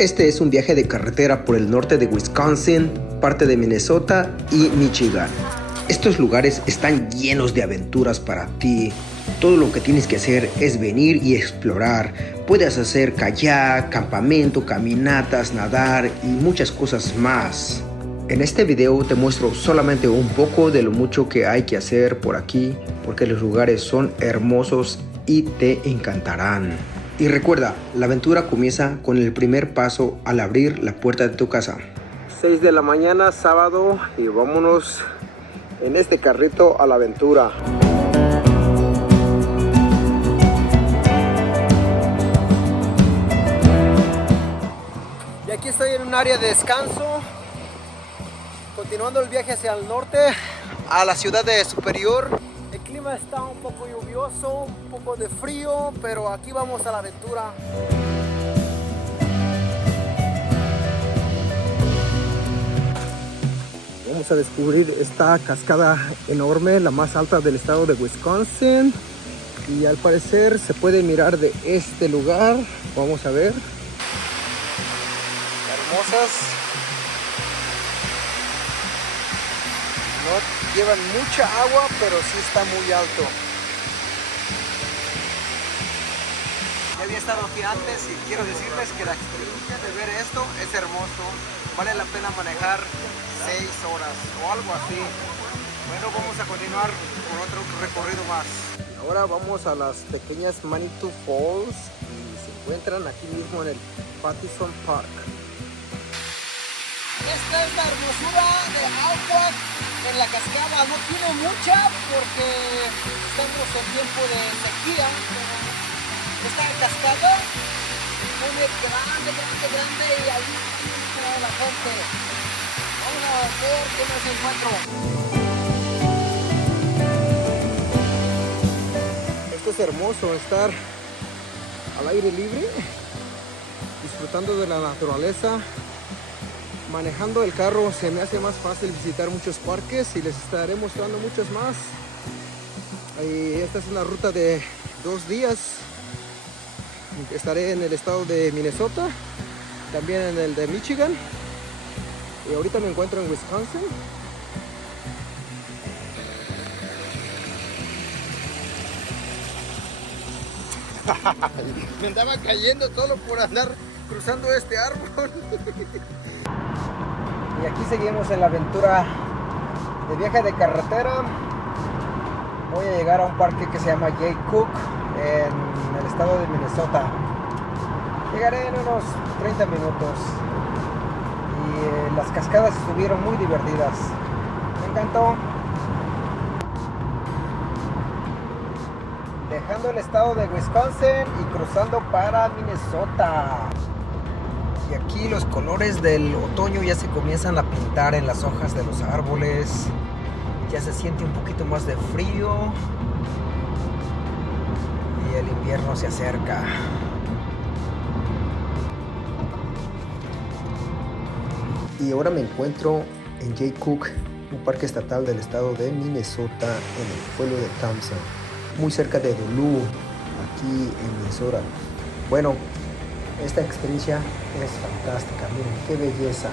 Este es un viaje de carretera por el norte de Wisconsin, parte de Minnesota y Michigan. Estos lugares están llenos de aventuras para ti. Todo lo que tienes que hacer es venir y explorar. Puedes hacer kayak, campamento, caminatas, nadar y muchas cosas más. En este video te muestro solamente un poco de lo mucho que hay que hacer por aquí, porque los lugares son hermosos y te encantarán. Y recuerda, la aventura comienza con el primer paso al abrir la puerta de tu casa. 6 de la mañana, sábado, y vámonos en este carrito a la aventura. Y aquí estoy en un área de descanso, continuando el viaje hacia el norte, a la ciudad de Superior. El clima está un poco lluvioso, un poco de frío, pero aquí vamos a la aventura. Vamos a descubrir esta cascada enorme, la más alta del estado de Wisconsin. Y al parecer se puede mirar de este lugar. Vamos a ver. Hermosas. No llevan mucha agua, pero sí está muy alto. Ya había estado aquí antes y quiero decirles que la experiencia de ver esto es hermoso. Vale la pena manejar 6 horas o algo así. Bueno, vamos a continuar con otro recorrido más. Ahora vamos a las pequeñas Manitou Falls y se encuentran aquí mismo en el Pattison Park. Esta es la hermosura de agua en la cascada. No tiene mucha porque estamos en tiempo de sequía. Esta cascada pone grande y ahí está la gente. Vamos a ver qué más encuentro. Esto es hermoso, estar al aire libre, disfrutando de la naturaleza. Manejando el carro se me hace más fácil visitar muchos parques y les estaré mostrando muchos más. Esta es una ruta de 2 días. Estaré en el estado de Minnesota, también en el de Michigan, y ahorita me encuentro en Wisconsin. Me andaba cayendo solo por andar cruzando este árbol. Y aquí seguimos en la aventura de viaje de carretera. Voy a llegar a un parque que se llama Jay Cook en el estado de Minnesota. Llegaré en unos 30 minutos. Y las cascadas estuvieron muy divertidas. Me encantó. Dejando el estado de Wisconsin y cruzando para Minnesota. Y aquí los colores del otoño ya se comienzan a pintar en las hojas de los árboles. Ya se siente un poquito más de frío. Y el invierno se acerca. Y ahora me encuentro en Jay Cook, un parque estatal del estado de Minnesota, en el pueblo de Thompson, muy cerca de Duluth, aquí en Minnesota. Bueno, esta experiencia es fantástica, miren qué belleza.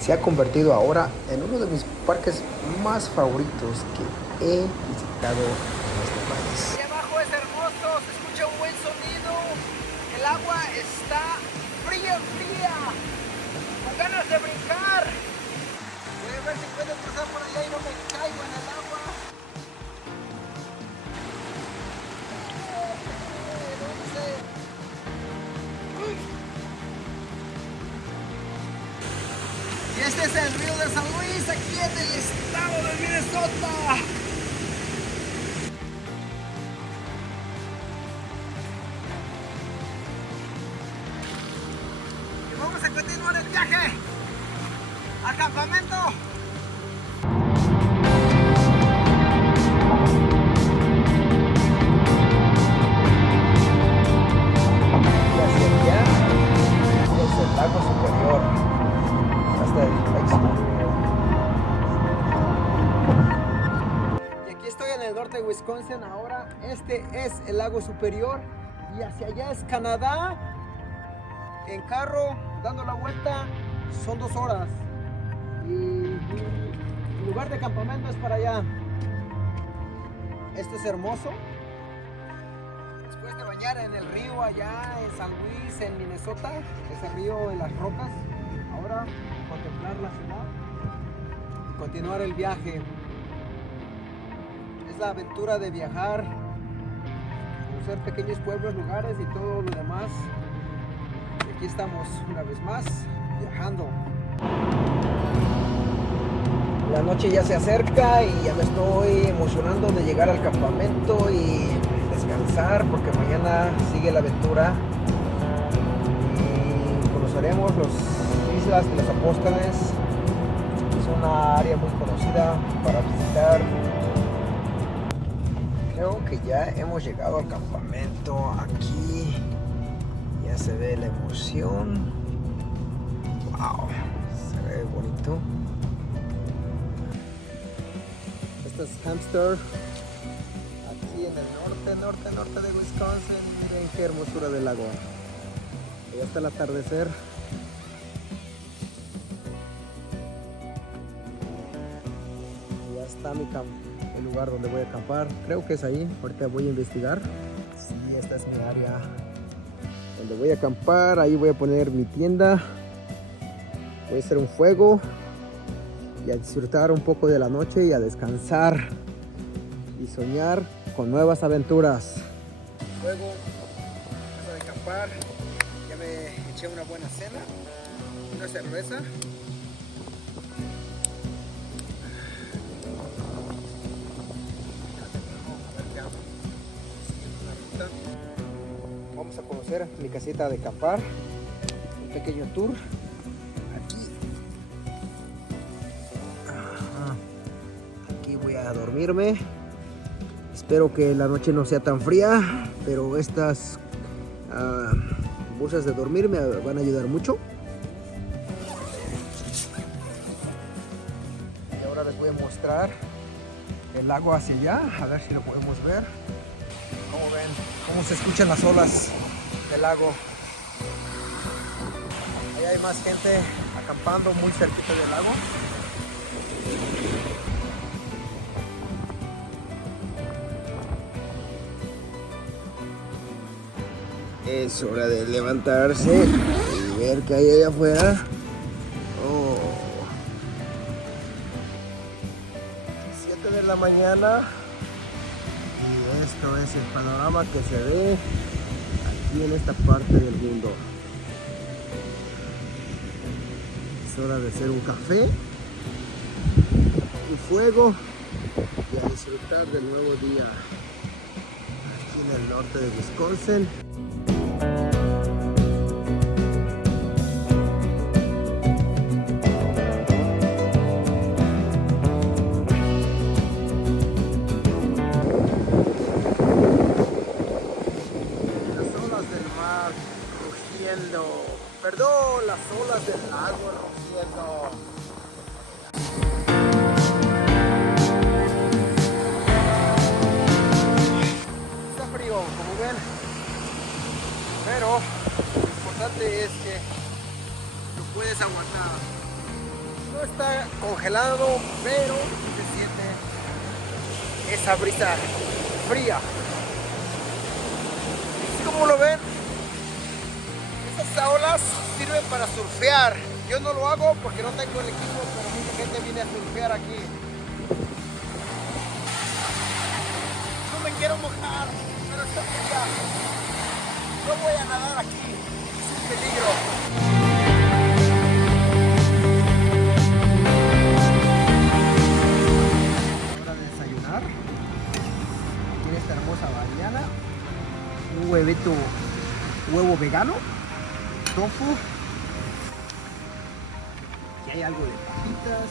Se ha convertido ahora en uno de mis parques más favoritos que he visitado en este país. Aquí abajo es hermoso, se escucha un buen sonido. El agua está fría, con ganas de brincar. Voy a ver si puedo cruzar por allá y no me caigo en el agua. Y este es el río de San Luis, aquí en el estado de Minnesota. Y vamos a continuar el viaje al campamento. Y hacia allá es el lago Superior. Hasta el Lake Superior. Y aquí estoy en el norte de Wisconsin ahora. Este es el lago Superior y hacia allá es Canadá. En carro, dando la vuelta, son 2 horas. Y el lugar de campamento es para allá. Esto es hermoso. Después de bañar en el río allá en San Luis, en Minnesota, ese río en las rocas, ahora contemplar la ciudad y continuar el viaje. Es la aventura de viajar, conocer pequeños pueblos, lugares y todo lo demás. Y aquí estamos una vez más viajando. La noche ya se acerca y ya me estoy emocionando de llegar al campamento y descansar porque mañana sigue la aventura y conoceremos las Islas de los Apóstoles. Es una área muy conocida para visitar. Creo que ya hemos llegado al campamento. Aquí ya se ve la emoción. Wow, se ve bonito. Este es Hamster, aquí en el norte de Wisconsin. Miren qué hermosura del lago. Ya está el atardecer. Ya está el lugar donde voy a acampar. Creo que es ahí. Ahorita voy a investigar. Sí, esta es mi área donde voy a acampar. Ahí voy a poner mi tienda. Voy a hacer un fuego y a disfrutar un poco de la noche y a descansar y soñar con nuevas aventuras. Luego, casa de acampar, ya me eché una buena cena, una cerveza. Vamos a conocer mi casita de acampar, un pequeño tour. Aquí voy a dormirme. Espero que la noche no sea tan fría, pero estas bolsas de dormir me van a ayudar mucho. Y ahora les voy a mostrar el lago hacia allá, a ver si lo podemos ver. Como ven, cómo se escuchan las olas del lago. Ahí hay más gente acampando muy cerquita del lago. Es hora de levantarse y ver qué hay allá afuera. Oh. 7 de la mañana y esto es el panorama que se ve aquí en esta parte del mundo. Es hora de hacer un café, un fuego y a disfrutar del nuevo día aquí en el norte de Wisconsin. Perdón, las olas del lago rugiendo. Está frío, como ven, pero lo importante es que lo puedes aguantar. No está congelado, pero se siente esa brisa fría. ¿Así como lo ven? Estas olas sirven para surfear. Yo no lo hago porque no tengo el equipo, pero mucha gente viene a surfear aquí. No me quiero mojar, pero está fría. No voy a nadar aquí, es un peligro. Hora de desayunar. Aquí esta hermosa mañana. Un huevo vegano. Tofu. Aquí hay algo de papitas.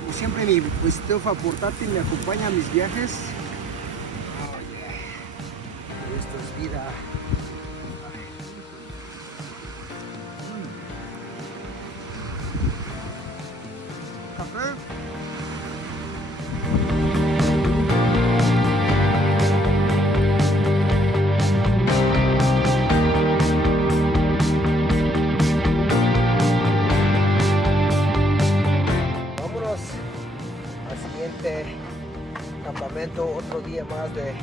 Como siempre, mi estufa portátil me acompaña a mis viajes. Oh, yeah. Esto es vida. Café. día más de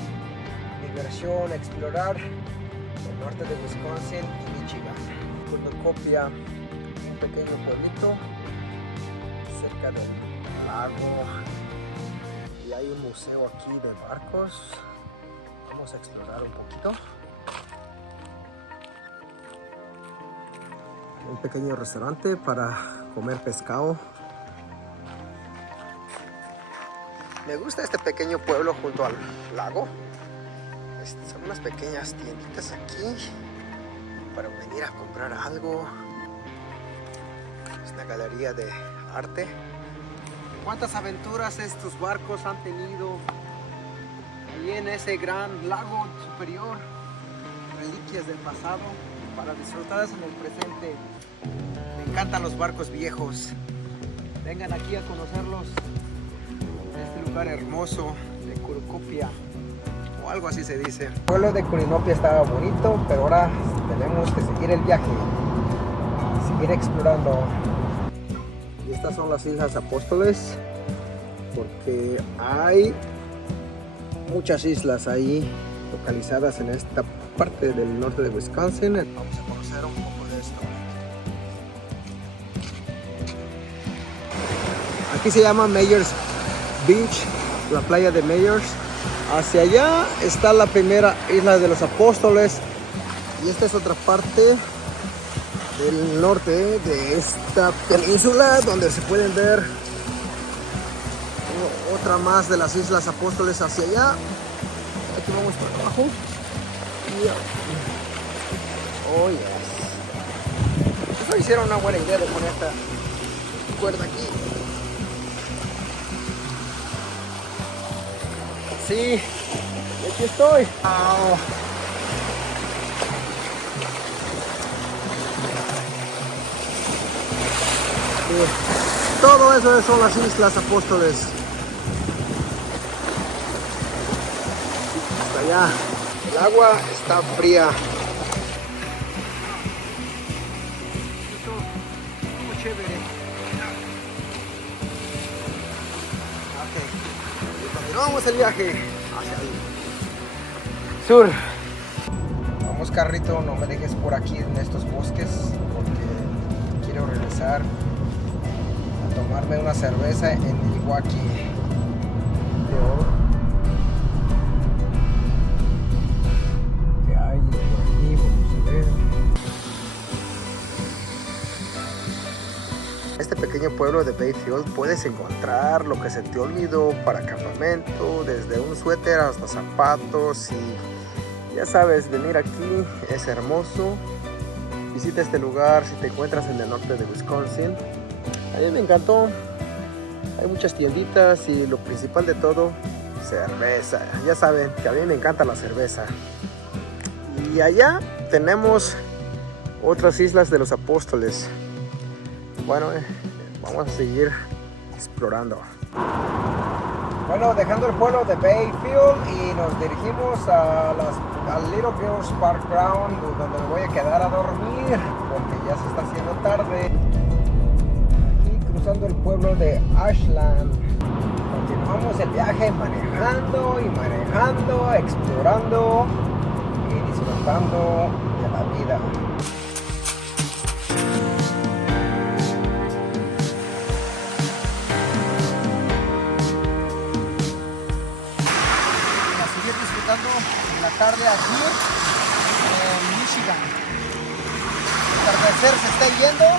diversión, explorar el norte de Wisconsin y Michigan. Cornucopia, un pequeño pueblito cerca del lago, y hay un museo aquí de barcos. Vamos a explorar un poquito. Un pequeño restaurante para comer pescado. Me gusta este pequeño pueblo junto al lago. Son unas pequeñas tienditas aquí para venir a comprar algo. Es una galería de arte. ¿Cuántas aventuras estos barcos han tenido ahí en ese gran lago superior? Reliquias del pasado para disfrutarlas en el presente. Me encantan los barcos viejos. Vengan aquí a conocerlos. Este lugar hermoso de Cornucopia, o algo así se dice. El pueblo de Cornucopia estaba bonito, pero ahora tenemos que seguir el viaje, seguir explorando. Y estas son las Islas Apóstoles, porque hay muchas islas ahí localizadas en esta parte del norte de Wisconsin. Vamos a conocer un poco de esto. Aquí se llama Mayors Beach, la playa de Mayors. Hacia allá está la primera isla de los Apóstoles, y esta es otra parte del norte de esta península donde se pueden ver otra más de las Islas Apóstoles hacia allá. Aquí vamos para abajo. Oh yes. Eso hicieron una buena idea de poner esta cuerda aquí. Sí, aquí estoy. Oh. Sí. Todo eso son las Islas Apóstoles. Hasta allá. El agua está fría. Muy chévere. Ok. Continuamos el viaje hacia el sur. Vamos, carrito, no me dejes por aquí en estos bosques, porque quiero regresar a tomarme una cerveza en Milwaukee. ¿Qué hay por aquí? Vamos a ver. Este pequeño pueblo de Bayfield puedes encontrar lo que se te olvidó para campamento, desde un suéter hasta zapatos, y ya sabes, venir aquí es hermoso. Visita este lugar si te encuentras en el norte de Wisconsin. A mí me encantó. Hay muchas tienditas y lo principal de todo, cerveza. Ya saben que a mí me encanta la cerveza. Y allá tenemos otras Islas de los Apóstoles. Bueno, vamos a seguir explorando. Bueno, dejando el pueblo de Bayfield y nos dirigimos al Little Girls Park Ground, donde me voy a quedar a dormir porque ya se está haciendo tarde. Aquí cruzando el pueblo de Ashland. Continuamos el viaje manejando y manejando, explorando y disfrutando de la vida. En la tarde aquí en Michigan. El atardecer se está yendo.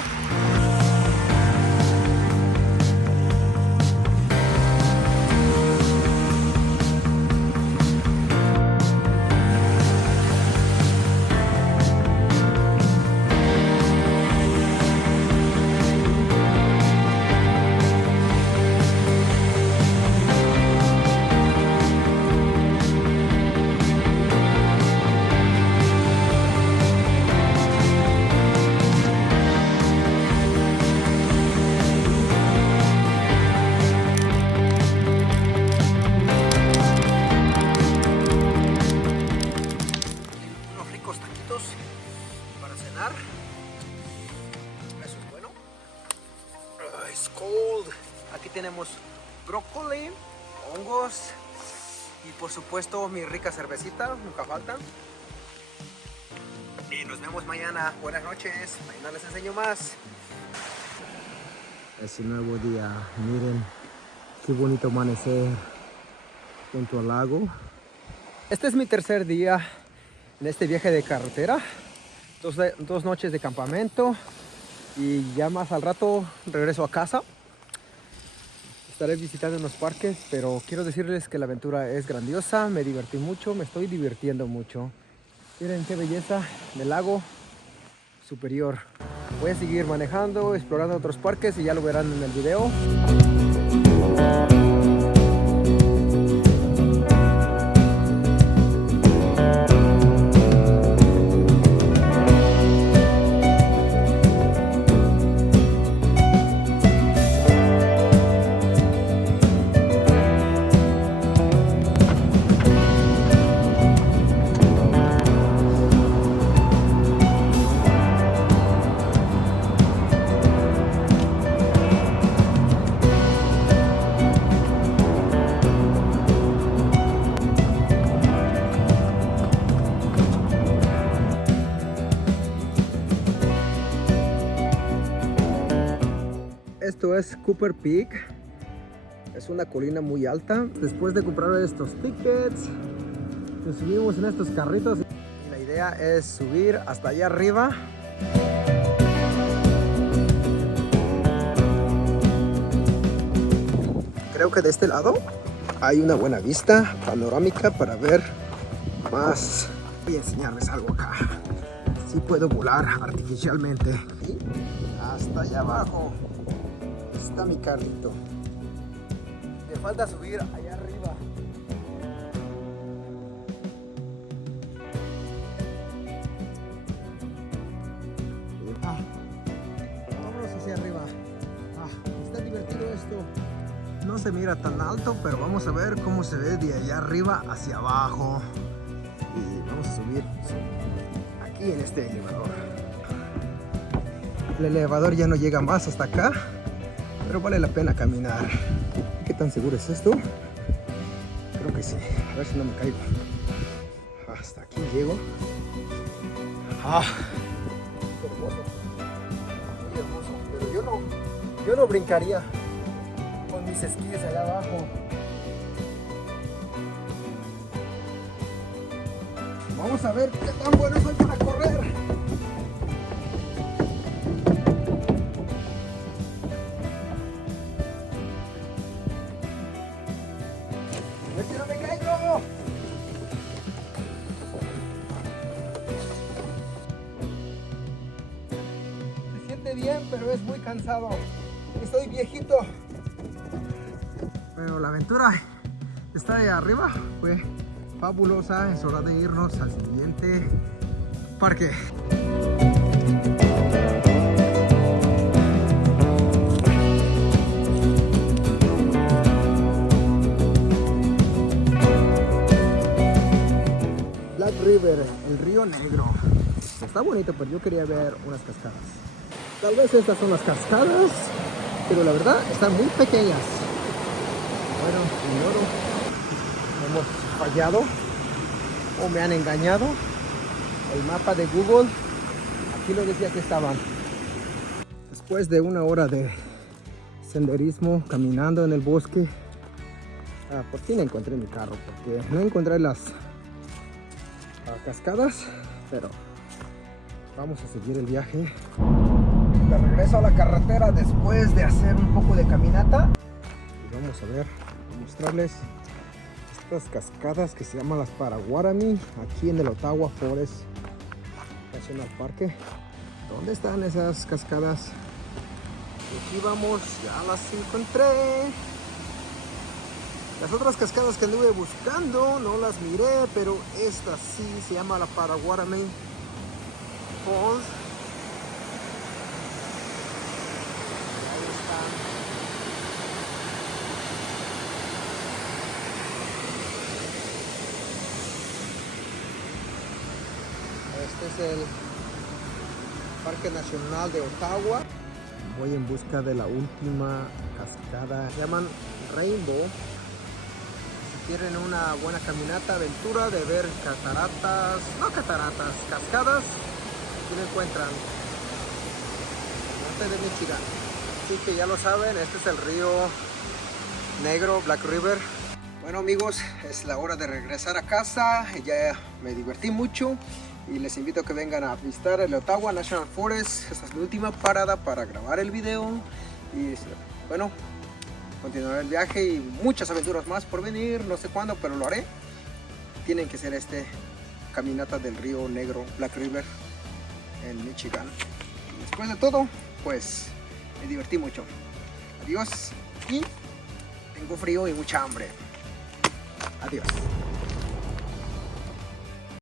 Para cenar, eso es bueno. It's cold. Aquí tenemos brócoli, hongos, Y por supuesto mi rica cervecita, nunca falta. Y nos vemos mañana. Buenas noches. Mañana les enseño más. Es un nuevo día. Miren qué bonito amanecer junto al lago. Este es mi tercer día en este viaje de carretera. Dos noches de campamento. Y ya más al rato regreso a casa. Estaré visitando unos parques, pero quiero decirles que la aventura es grandiosa. Me divertí mucho, me estoy divirtiendo mucho. Miren qué belleza del lago superior. Voy a seguir manejando, explorando otros parques y ya lo verán en el video. Esto es Cooper Peak. Es una colina muy alta. Después de comprar estos tickets, nos subimos en estos carritos. Y la idea es subir hasta allá arriba. Creo que de este lado hay una buena vista panorámica para ver más. Voy a enseñarles algo acá. Sí puedo volar artificialmente. Y hasta allá abajo está mi carrito. Me falta subir allá arriba. Vámonos hacia arriba. Está divertido esto. No se mira tan alto, pero vamos a ver cómo se ve de allá arriba hacia abajo. Y vamos a subir aquí en este elevador. El elevador ya no llega más hasta acá, pero vale la pena caminar. ¿Qué tan seguro es esto? Creo que sí. A ver si no me caigo. Hasta aquí llego. Hermoso. Muy hermoso. Pero yo no brincaría con mis esquís allá abajo. Vamos a ver qué tan bueno soy para correr. Bien, pero es muy cansado. Estoy viejito. Pero la aventura está ahí arriba. Fue fabulosa. Es hora de irnos al siguiente parque. Black River, el río Negro. Está bonito, pero yo quería ver unas cascadas. Tal vez estas son las cascadas, pero la verdad están muy pequeñas. Bueno, ignoro. Hemos fallado o me han engañado. El mapa de Google aquí lo decía que estaban. Después de una hora de senderismo, caminando en el bosque, por fin encontré mi carro, porque no encontré las cascadas, pero vamos a seguir el viaje. De regreso a la carretera después de hacer un poco de caminata. Y vamos a ver, a mostrarles estas cascadas que se llaman las Paraguarami, aquí en el Ottawa Forest National Park. ¿Dónde están esas cascadas? Aquí vamos, ya las encontré. Las otras cascadas que anduve buscando no las miré, pero esta sí se llama la Paraguarami Falls. Este es el Parque Nacional de Ottawa. Voy en busca de la última cascada. Se llaman Rainbow. Así quieren una buena caminata, aventura de ver cataratas, no cataratas, cascadas, aquí lo encuentran, norte de Michigan. Así que ya lo saben, este es el río Negro, Black River. Bueno amigos, es la hora de regresar a casa, ya me divertí mucho y les invito a que vengan a visitar el Ottawa National Forest. Esta es mi última parada para grabar el video y bueno, continuaré el viaje y muchas aventuras más por venir, no sé cuándo, pero lo haré. Tienen que ser caminata del río Negro, Black River en Michigan. Y después de todo, pues me divertí mucho. Adiós y tengo frío y mucha hambre. Adiós.